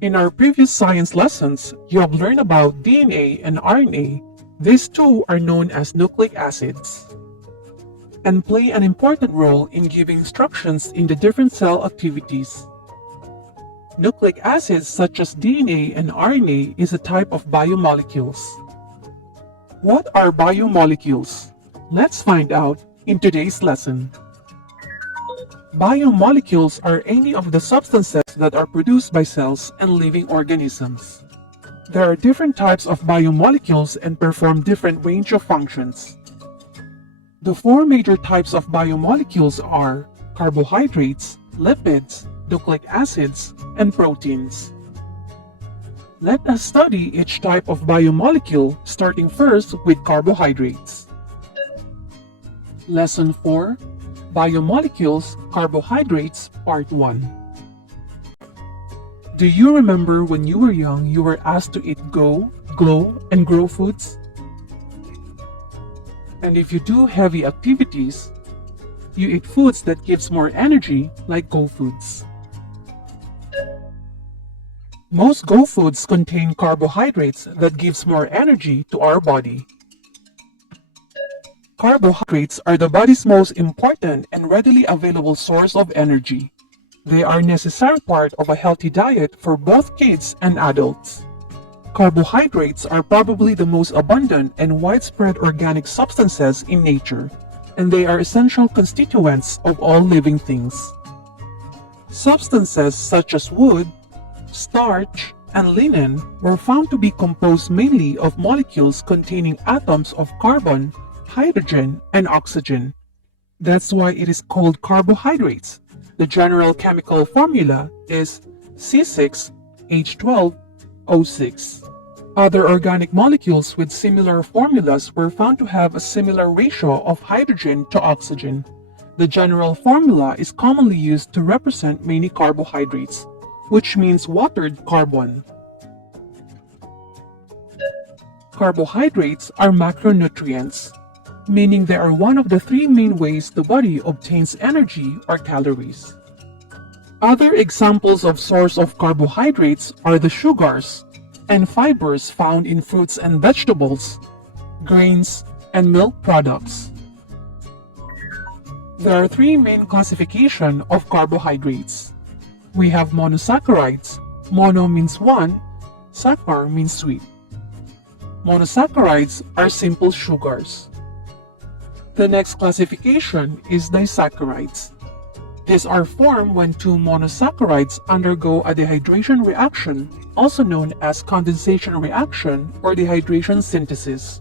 In our previous science lessons, you have learned about DNA and RNA. These two are known as nucleic acids and play an important role in giving instructions in the different cell activities. Nucleic acids such as DNA and RNA is a type of biomolecules. What are biomolecules? Let's find out in today's lesson. Biomolecules are any of the substances that are produced by cells and living organisms. There are different types of biomolecules and perform different range of functions. The four major types of biomolecules are carbohydrates, lipids, nucleic acids, and proteins. Let us study each type of biomolecule, starting first with carbohydrates. Lesson 4, Biomolecules, Carbohydrates, Part 1. Do you remember when you were young you were asked to eat glow, and grow foods? And if you do heavy activities, you eat foods that gives more energy like go foods. Most go foods contain carbohydrates that gives more energy to our body. Carbohydrates are the body's most important and readily available source of energy. They are a necessary part of a healthy diet for both kids and adults. Carbohydrates are probably the most abundant and widespread organic substances in nature, and they are essential constituents of all living things. Substances such as wood, starch, and linen were found to be composed mainly of molecules containing atoms of carbon, hydrogen, and oxygen. That's why it is called carbohydrates. The general chemical formula is C6H12O6. Other organic molecules with similar formulas were found to have a similar ratio of hydrogen to oxygen. The general formula is commonly used to represent many carbohydrates, which means watered carbon. Carbohydrates are macronutrients, meaning they are one of the three main ways the body obtains energy or calories. Other examples of source of carbohydrates are the sugars and fibers found in fruits and vegetables, grains, and milk products. There are three main classifications of carbohydrates. We have monosaccharides. Mono means one, saccharine means sweet. Monosaccharides are simple sugars. The next classification is disaccharides. These are formed when two monosaccharides undergo a dehydration reaction, also known as condensation reaction or dehydration synthesis.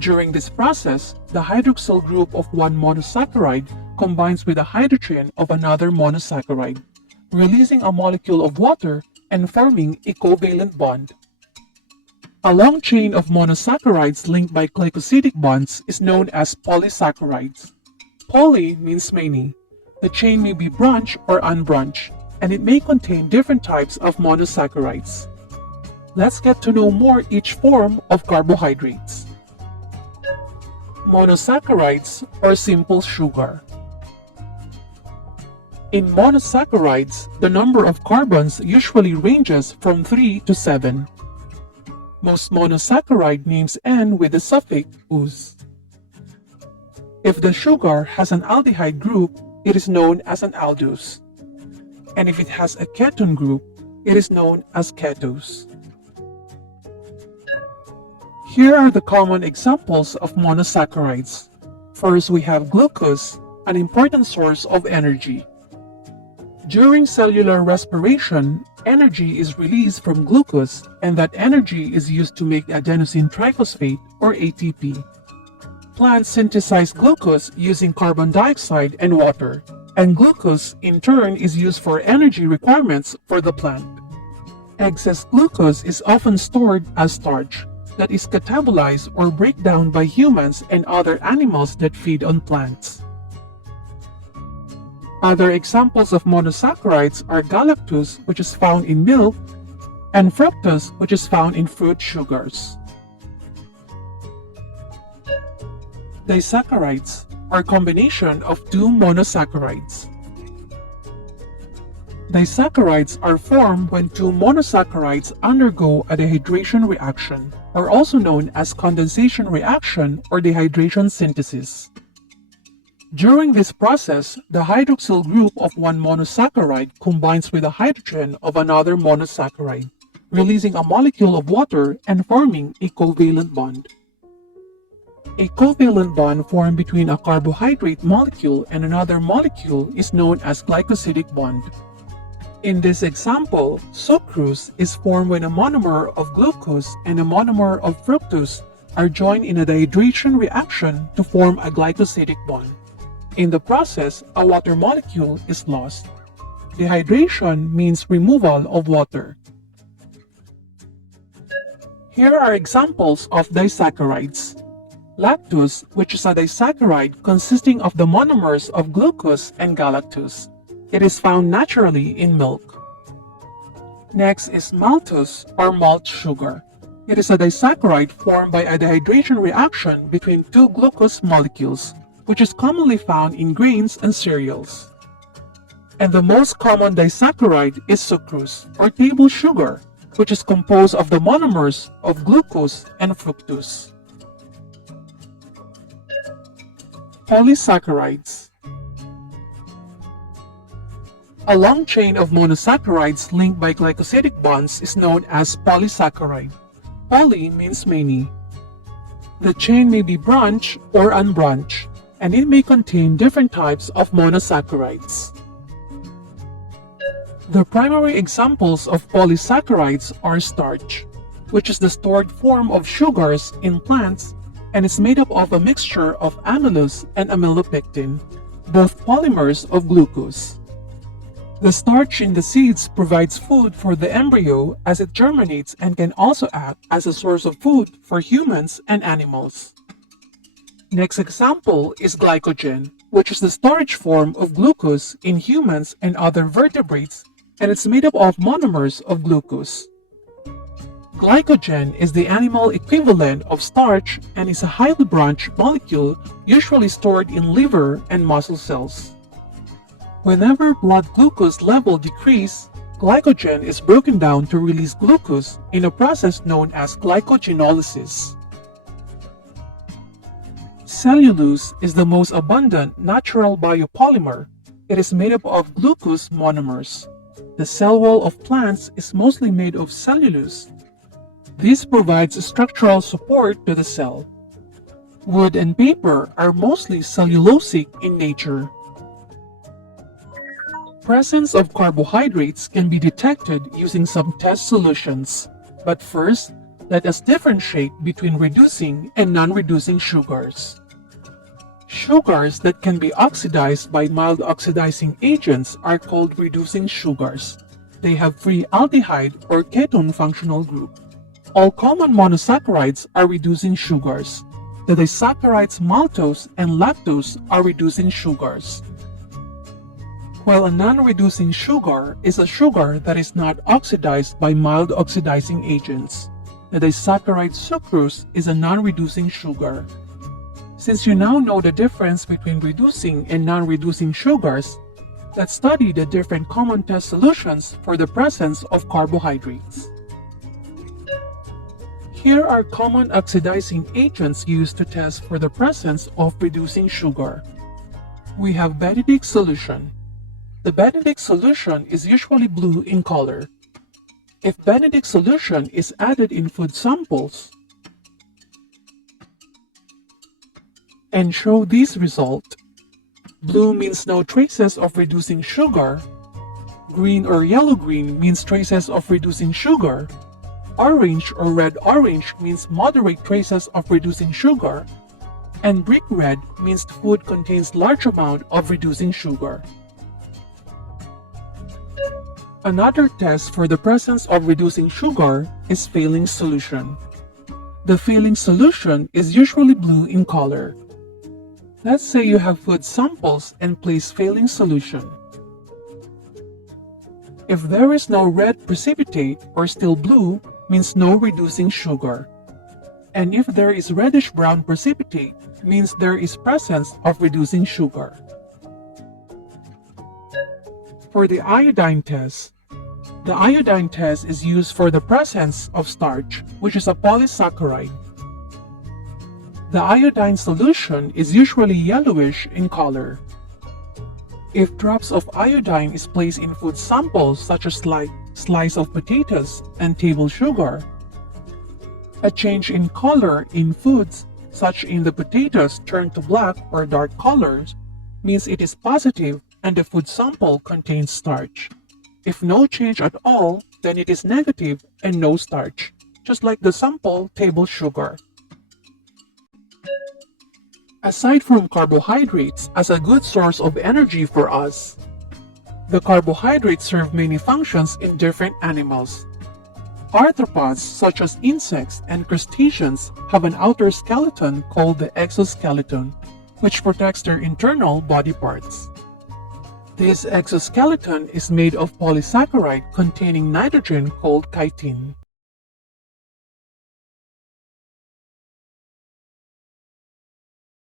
During this process, the hydroxyl group of one monosaccharide combines with the hydrogen of another monosaccharide, releasing a molecule of water and forming a covalent bond. A long chain of monosaccharides linked by glycosidic bonds is known as polysaccharides. Poly means many. The chain may be branched or unbranched, and it may contain different types of monosaccharides. Let's get to know more each form of carbohydrates. Monosaccharides or simple sugar. In monosaccharides, the number of carbons usually ranges from 3 to 7. Most monosaccharide names end with the suffix -ous. If the sugar has an aldehyde group, it is known as an aldose. And if it has a ketone group, it is known as ketose. Here are the common examples of monosaccharides. First, we have glucose, an important source of energy. During cellular respiration, energy is released from glucose, and that energy is used to make adenosine triphosphate or ATP. Plants synthesize glucose using carbon dioxide and water, and glucose in turn is used for energy requirements for the plant. Excess glucose is often stored as starch that is catabolized or break down by humans and other animals that feed on plants. Other examples of monosaccharides are galactose, which is found in milk, and fructose, which is found in fruit sugars. Disaccharides are a combination of two monosaccharides. Disaccharides are formed when two monosaccharides undergo a dehydration reaction, or also known as condensation reaction or dehydration synthesis. During this process, the hydroxyl group of one monosaccharide combines with the hydrogen of another monosaccharide, releasing a molecule of water and forming a covalent bond. A covalent bond formed between a carbohydrate molecule and another molecule is known as glycosidic bond. In this example, sucrose is formed when a monomer of glucose and a monomer of fructose are joined in a dehydration reaction to form a glycosidic bond. In the process, a water molecule is lost. Dehydration means removal of water. Here are examples of disaccharides. Lactose, which is a disaccharide consisting of the monomers of glucose and galactose. It is found naturally in milk. Next is maltose or malt sugar. It is a disaccharide formed by a dehydration reaction between two glucose molecules, which is commonly found in grains and cereals. And the most common disaccharide is sucrose or table sugar, which is composed of the monomers of glucose and fructose. Polysaccharides. A long chain of monosaccharides linked by glycosidic bonds is known as polysaccharide. Poly means many. The chain may be branched or unbranched, and it may contain different types of monosaccharides. The primary examples of polysaccharides are starch, which is the stored form of sugars in plants and is made up of a mixture of amylose and amylopectin, both polymers of glucose. The starch in the seeds provides food for the embryo as it germinates and can also act as a source of food for humans and animals. Next example is glycogen, which is the storage form of glucose in humans and other vertebrates, and it's made up of monomers of glucose. Glycogen is the animal equivalent of starch and is a highly branched molecule usually stored in liver and muscle cells. Whenever blood glucose level decreases, glycogen is broken down to release glucose in a process known as glycogenolysis. Cellulose is the most abundant natural biopolymer. It is made up of glucose monomers. The cell wall of plants is mostly made of cellulose. This provides structural support to the cell. Wood and paper are mostly cellulosic in nature. Presence of carbohydrates can be detected using some test solutions. But first, let us differentiate between reducing and non-reducing sugars. Sugars that can be oxidized by mild oxidizing agents are called reducing sugars. They have free aldehyde or ketone functional group. All common monosaccharides are reducing sugars. The disaccharides maltose and lactose are reducing sugars. While a non-reducing sugar is a sugar that is not oxidized by mild oxidizing agents. The disaccharide sucrose is a non-reducing sugar. Since you now know the difference between reducing and non-reducing sugars, let's study the different common test solutions for the presence of carbohydrates. Here are common oxidizing agents used to test for the presence of reducing sugar. We have Benedict solution. The Benedict solution is usually blue in color. If Benedict solution is added in food samples and show this result, blue means no traces of reducing sugar, green or yellow-green means traces of reducing sugar, orange or red-orange means moderate traces of reducing sugar, and brick red means the food contains large amount of reducing sugar. Another test for the presence of reducing sugar is Fehling solution. The Fehling solution is usually blue in color. Let's say you have food samples and place Fehling solution. If there is no red precipitate or still blue, means no reducing sugar. And if there is reddish-brown precipitate, means there is presence of reducing sugar. For the iodine test, the iodine test is used for the presence of starch, which is a polysaccharide. The iodine solution is usually yellowish in color. If drops of iodine is placed in food samples such as slice of potatoes and table sugar, a change in color in foods such in the potatoes turn to black or dark colors means it is positive and the food sample contains starch. If no change at all, then it is negative and no starch, just like the sample table sugar. Aside from carbohydrates as a good source of energy for us, the carbohydrates serve many functions in different animals. Arthropods such as insects and crustaceans have an outer skeleton called the exoskeleton, which protects their internal body parts. This exoskeleton is made of polysaccharide containing nitrogen called chitin.